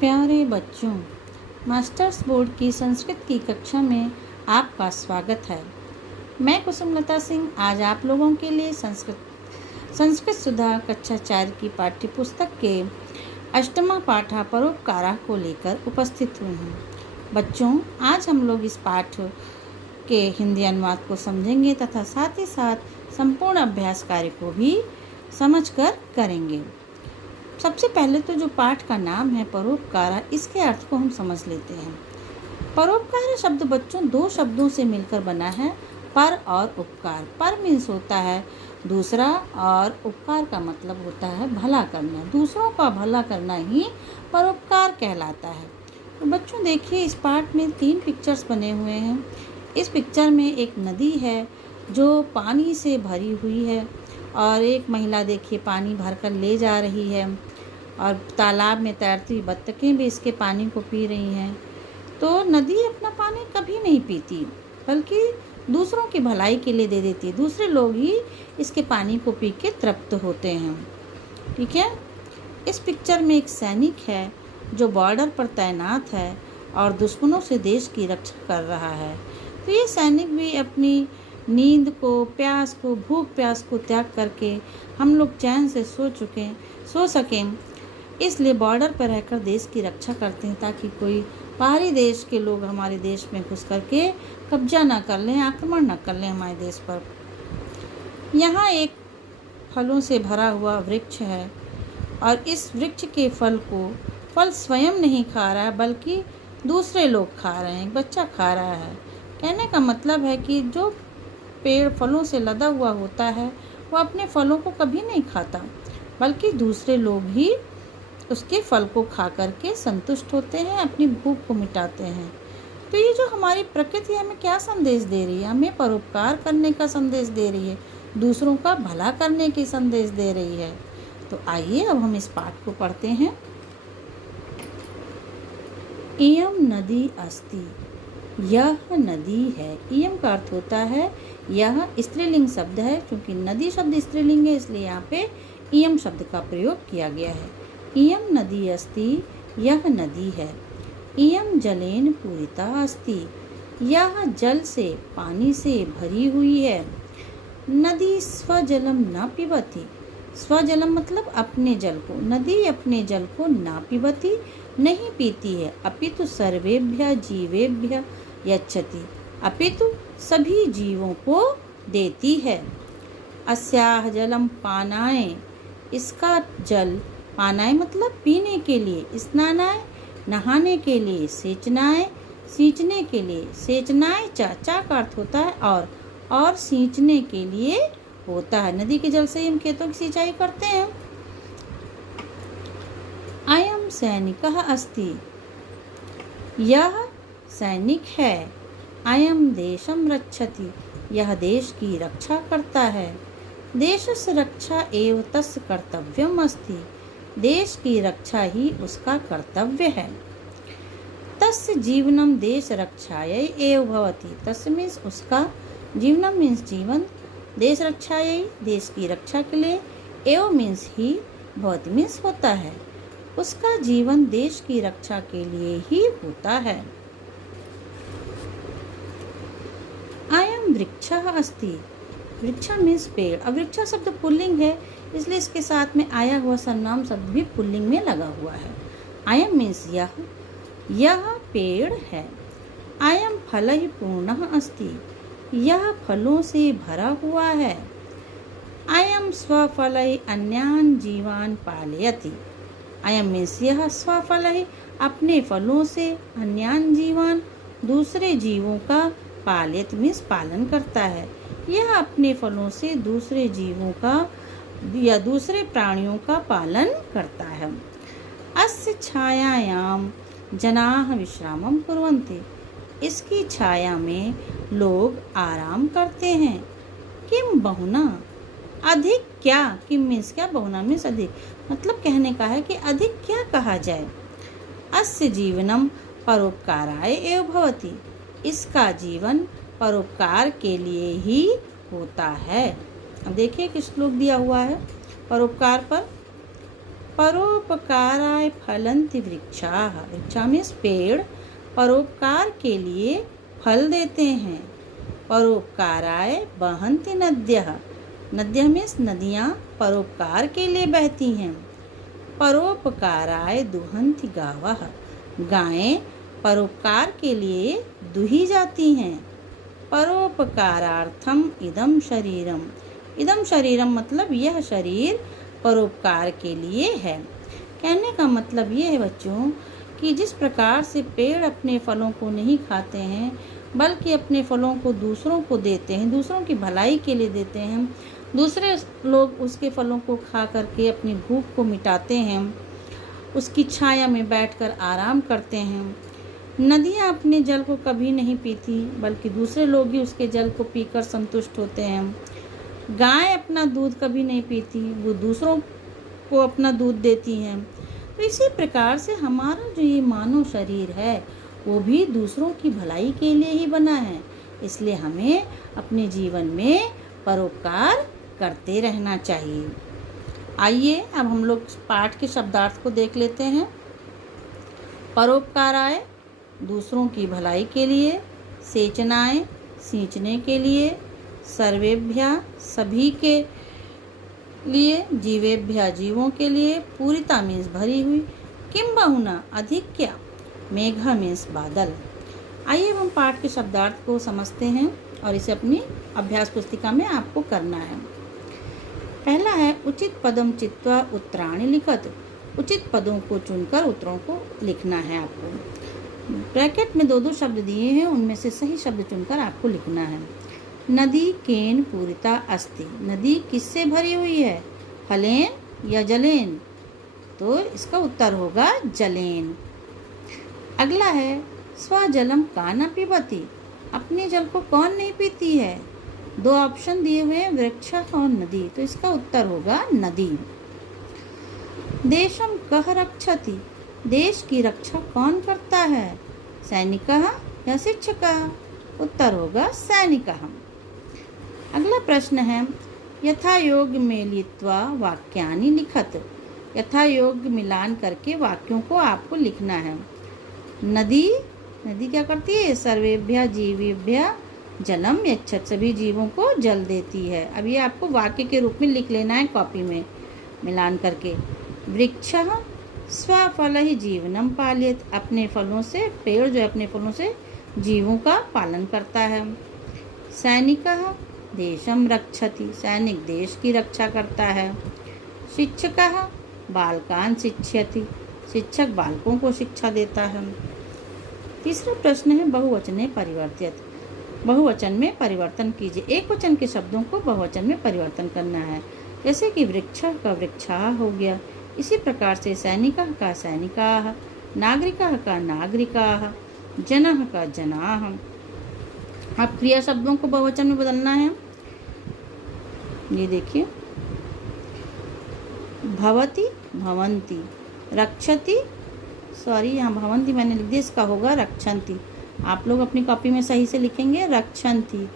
प्यारे बच्चों, masters board की संस्कृत की कक्षा में आपका स्वागत है। मैं कुसुमलता सिंह आज आप लोगों के लिए संस्कृत सुधा कक्षा 4 की पाठ्य पुस्तक के अष्टमा पाठा परोपकारा को लेकर उपस्थित हुई हूँ। बच्चों, आज हम लोग इस पाठ के हिंदी अनुवाद को समझेंगे तथा साथ ही साथ संपूर्ण अभ्यास कार्य को भी समझकर करेंगे। सबसे पहले तो जो पाठ का नाम है परोपकारा, इसके अर्थ को हम समझ लेते हैं। परोपकारा शब्द बच्चों दो शब्दों से मिलकर बना है, पर और उपकार। पर मीन्स होता है दूसरा और उपकार का मतलब होता है भला करना। दूसरों का भला करना ही परोपकार कहलाता है। तो बच्चों देखिए, इस पाठ में 3 पिक्चर्स बने हुए हैं। इस पिक्चर में एक नदी है जो पानी से भरी हुई है और एक महिला देखिए पानी भरकर ले जा रही है और तालाब में तैरती हुई बत्तखें भी इसके पानी को पी रही हैं। तो नदी अपना पानी कभी नहीं पीती, बल्कि दूसरों की भलाई के लिए दे देती है। दूसरे लोग ही इसके पानी को पी के तृप्त होते हैं। ठीक है। इस पिक्चर में एक सैनिक है जो बॉर्डर पर तैनात है और दुश्मनों से देश की रक्षा कर रहा है। तो ये सैनिक भी अपनी नींद को, प्यास को, भूख प्यास को त्याग करके हम लोग चैन से सो सकें, इसलिए बॉर्डर पर रहकर देश की रक्षा करते हैं, ताकि कोई बाहरी देश के लोग हमारे देश में घुस करके कब्जा ना कर लें, आक्रमण ना कर लें हमारे देश पर। यहाँ एक फलों से भरा हुआ वृक्ष है और इस वृक्ष के फल स्वयं नहीं खा रहा है, बल्कि दूसरे लोग खा रहे हैं। एक बच्चा खा रहा है। कहने का मतलब है कि जो पेड़ फलों से लदा हुआ होता है वो अपने फलों को कभी नहीं खाता, बल्कि दूसरे लोग ही उसके फल को खा करके संतुष्ट होते हैं, अपनी भूख को मिटाते हैं। तो ये जो हमारी प्रकृति हमें क्या संदेश दे रही है? हमें परोपकार करने का संदेश दे रही है, दूसरों का भला करने की संदेश दे रही है। तो आइए अब हम इस पाठ को पढ़ते हैं। इयम नदी अस्ति, यह नदी है। इयम का अर्थ होता है यह, स्त्रीलिंग शब्द है। क्योंकि नदी शब्द स्त्रीलिंग है, इसलिए यहाँ पे इयम शब्द का प्रयोग किया गया है। इयम नदी अस्ति, यह नदी है। इयम जलेन पूरिता अस्ति, यह जल से, पानी से भरी हुई है। नदी स्वजलम न पिबती, स्वजलम मतलब अपने जल को। नदी अपने जल को ना पिबती, नहीं पीती है। अपितु सर्वेभ्य जीवेभ्य यच्छति, अपितु सभी जीवों को देती है। अस्याह जलम पानाय, इसका जल, पानाय मतलब पीने के लिए, स्नानाय नहाने के लिए, सेचनाय सींचने के लिए, सेचनाय चा का अर्थ होता है और सींचने के लिए होता है। नदी के जल से हम खेतों की सिंचाई करते हैं। अयम सैनिकः अस्ति, यह सैनिक है। अयम देशम रक्षति, यह देश की रक्षा करता है। देशस्य रक्षा एव तस्य कर्तव्यम अस्ति, देश की रक्षा ही उसका कर्तव्य है। तस्य जीवनम देश रक्षायै एव भवति, तस्य मीन्स उसका, जीवनम मीन्स जीवन, देश रक्षायै देश की रक्षा के लिए, एव मीन्स ही, भवति मीन्स होता है। उसका जीवन देश की रक्षा के लिए ही होता है। अयम वृक्षः अस्ति, वृक्षा मीन्स पेड़। अब वृक्षा शब्द पुल्लिंग है, इसलिए इसके साथ में आया हुआ सर्वनाम शब्द भी पुल्लिंग में लगा हुआ है। अयम मीन्स यह पेड़ है। अयम फलः पूर्णः अस्ति, यह फलों से भरा हुआ है। अयम स्वफलः अन्यान् जीवान् पालयति, अयम मीन्स यह स्वफलः अपने फलों से, अन्यान् जीवान् दूसरे जीवों का, पालयत मीन्स पालन करता है। यह अपने फलों से दूसरे जीवों का या दूसरे प्राणियों का पालन करता है। अस्य छायायाम जनाः विश्रामं कुर्वन्ति, इसकी छाया में लोग आराम करते हैं। किम बहुना, अधिक क्या? किम मीन्स क्या, बहुना मीन्स अधिक। मतलब कहने का है कि अधिक क्या कहा जाए। अस्य जीवनम परोपकाराय एव भवति, इसका जीवन परोपकार के लिए ही होता है। अब देखिए किस श्लोक दिया हुआ है परोपकार पर। परोपकाराय फलन्ति वृक्षाः। वृक्षा मीन्स पेड़ परोपकार के लिए फल देते हैं। परोपकाराय बहन्ति नद्यः। नद्यः मीन्स नदियाँ परोपकार के लिए बहती हैं। परोपकाराय दुहन्ति गावः। गायें परोपकार के लिए दुही जाती हैं। परोपकारार्थम इदम शरीरम। इदम शरीरम मतलब यह शरीर परोपकार के लिए है। कहने का मतलब ये है बच्चों कि जिस प्रकार से पेड़ अपने फलों को नहीं खाते हैं बल्कि अपने फलों को दूसरों को देते हैं, दूसरों की भलाई के लिए देते हैं, दूसरे लोग उसके फलों को खा करके अपनी भूख को मिटाते हैं, उसकी छाया में बैठकर आराम करते हैं। नदियाँ अपने जल को कभी नहीं पीती बल्कि दूसरे लोग ही उसके जल को पीकर संतुष्ट होते हैं। गाय अपना दूध कभी नहीं पीती, वो दूसरों को अपना दूध देती हैं। तो इसी प्रकार से हमारा जो ये मानव शरीर है वो भी दूसरों की भलाई के लिए ही बना है। इसलिए हमें अपने जीवन में परोपकार करते रहना चाहिए। आइए अब हम लोग पाठ के शब्दार्थ को देख लेते हैं। परोपकाराय दूसरों की भलाई के लिए, सेचनाय सींचने के लिए, सर्वेभ्य सभी के लिए, जीवेभ्य जीवों के लिए, पूरिता मीन्स भरी हुई, किम बहुना अधिक क्या, मेघा मीन्स बादल। आइए हम पाठ के शब्दार्थ को समझते हैं और इसे अपनी अभ्यास पुस्तिका में आपको करना है। पहला है उचित पदम चित्वा उत्तराणि लिखत। उचित पदों को चुनकर उत्तरों को लिखना है आपको। ब्रैकेट में दो शब्द दिए हैं, उनमें से सही शब्द चुनकर आपको लिखना है। नदी केन पूरिता अस्ति। नदी किससे भरी हुई है, फलेन या जलेन? तो इसका उत्तर होगा जलेन। अगला है स्वजलम का न पिबती। अपने जल को कौन नहीं पीती है? दो ऑप्शन दिए हुए हैं, वृक्ष और नदी, तो इसका उत्तर होगा नदी। देशम कह रक्षति। देश की रक्षा कौन करता है, सैनिकः या शिक्षकः? उत्तर होगा सैनिकः। अगला प्रश्न है यथा योग्य मेलित्वा वाक्यानि लिखत। यथा योग्य मिलान करके वाक्यों को आपको लिखना है। नदी क्या करती है, सर्वेभ्य जीवेभ्य जलम यच्छत। सभी जीवों को जल देती है। अब ये आपको वाक्य के रूप में लिख लेना है कॉपी में मिलान करके। वृक्षः स्वफल ही जीवनम पालयेत। अपने फलों से, पेड़ जो है अपने फलों से जीवों का पालन करता है। सैनिकः देशम रक्षति। सैनिक देश की रक्षा करता है। शिक्षकः बालकान शिक्षयति। शिक्षक बालकों को शिक्षा देता है। तीसरा प्रश्न है बहुवचने परिवर्तित। बहुवचन में परिवर्तन कीजिए। एक वचन के शब्दों को बहुवचन में परिवर्तन करना है। जैसे कि वृक्षः का वृक्षाः हो गया। इसी प्रकार से सैनिकः का सैनिकाः, नागरिकः का नागरिकाः, जनः का जनाः। अब क्रिया शब्दों को बहुवचन में बदलना है। ये देखिए, भवति भवन्ति, रक्षति, सॉरी यहाँ भवन्ति मैंने लिख दिया, इसका होगा रक्षन्ति। आप लोग अपनी कॉपी में सही से लिखेंगे रक्षन्ति,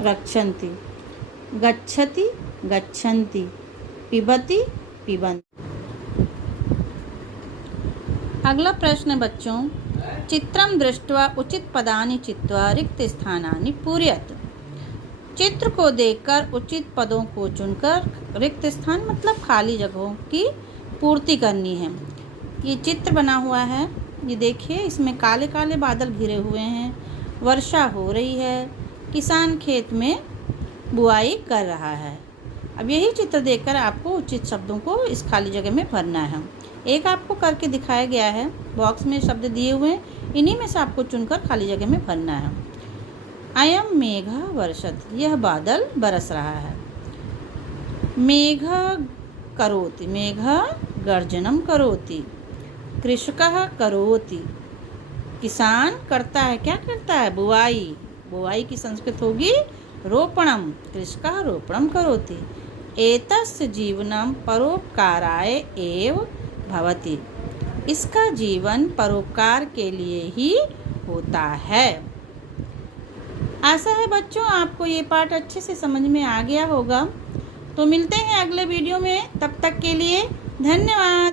रक्षन्ति। गच्छति गच्छन्ति, पिबति पिबन्ति। अगला प्रश्न बच्चों, चित्रं दृष्ट्वा उचित पदानि चित्वा रिक्त स्थानानि पूरयत। चित्र को देखकर उचित पदों को चुनकर रिक्त स्थान मतलब खाली जगहों की पूर्ति करनी है। ये चित्र बना हुआ है, ये देखिए, इसमें काले काले बादल घिरे हुए हैं, वर्षा हो रही है, किसान खेत में बुआई कर रहा है। अब यही चित्र देखकर आपको उचित शब्दों को इस खाली जगह में भरना है। एक आपको करके दिखाया गया है, बॉक्स में शब्द दिए हुए हैं, इन्हीं में से आपको चुनकर खाली जगह में भरना है। अयम मेघः वर्षत। यह बादल बरस रहा है। मेघः करोति। मेघः गर्जनम करोति। कृषकः करोति। किसान करता है, क्या करता है, बुआई। बुआई की संस्कृत होगी रोपणम। कृषकः रोपणम करोति। एतस्य जीवनम परोपकाराय एव भवति। इसका जीवन परोपकार के लिए ही होता है। आशा है बच्चों आपको ये पाठ अच्छे से समझ में आ गया होगा। तो मिलते हैं अगले वीडियो में, तब तक के लिए धन्यवाद।